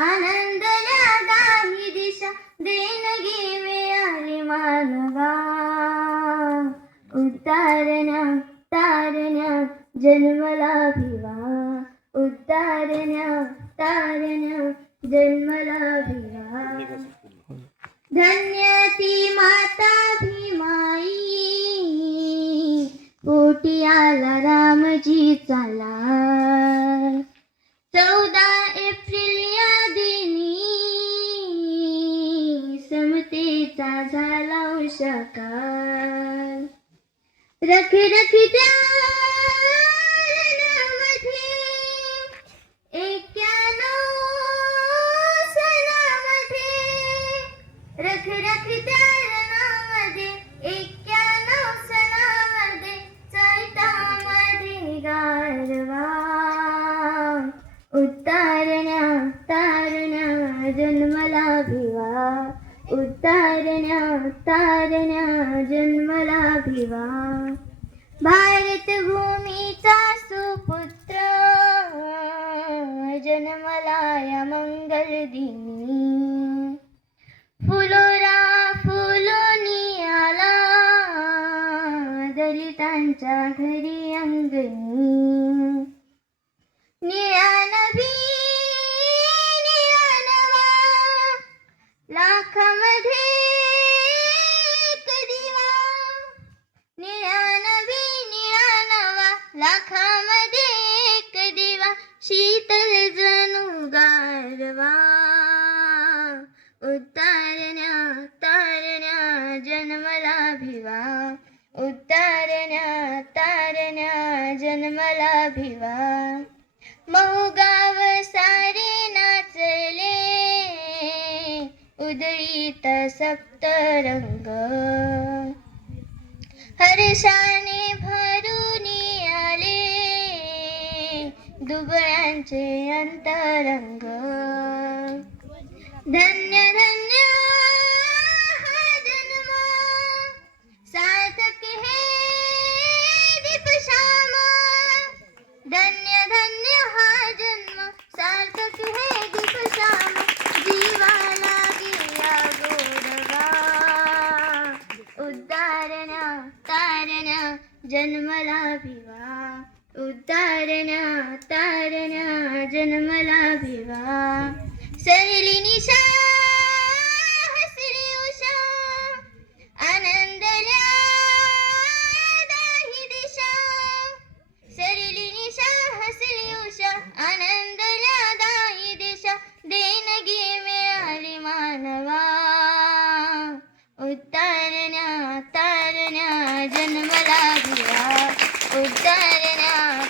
आनंदल्या दाही दिशा देणगी मिळाली मानवा. उद्धारण्या तारण्या जन्मला भिवा, उद्धारण्या तारण्या जन्मला भिवा. धन्य ती माता भीमाई, पोटी आला रामजीचा लाल. 14 एप्रिल या दिनी समतेचा झाला उषाकाल. रखरखीच्या रणामध्ये 91 सणामध्ये, रखरखीच्या रणामध्ये 91 सणामध्ये चैतामध्ये गारवा. उद्धारण्या तारण्या जन्मला भिवा, उद्धारण्या तारण्या जन्मला भिवा. भारत भूमीचा सुपुत्र जन्मला या मंगल दिनी. फुलोरा फुलोनी आला दलितांच्या घरी अंगणी. निळा नभी निळा नवा लाखामध्ये एक दिवा. निळा नभी निळा नवा लाखामध्ये एक दिवा. शीतल जणू गारवा. उद्धारण्या तारण्या जन्मला भिवा, उद्धारण्या तारण्या जन्मला भिवा. महुगाव सारे नाचले उधळीत सप्तरंग. हर्षाने भरून आले दुबळ्यांचे अंतरंग. धन्य धन्य हा जन्म सार्थक हे दीपश्याम. धन्य धन्य हा जन्म सार्थक हे दीपश्याम. जीवाला गिया गोडवा. उद्धारण्या तारण्या जन्मला भिवा, उद्धारण्या तारण्या जन्मला भिवा. सरली निशा हसली उषा आनंदल्या दाही दिशा. सरली निशा हसली उषा आनंदल्या दाही दिशा. देणगी मिळाली मानवा. उद्धारण्या तारण्या जन्मला भिवा, उद्धारण्या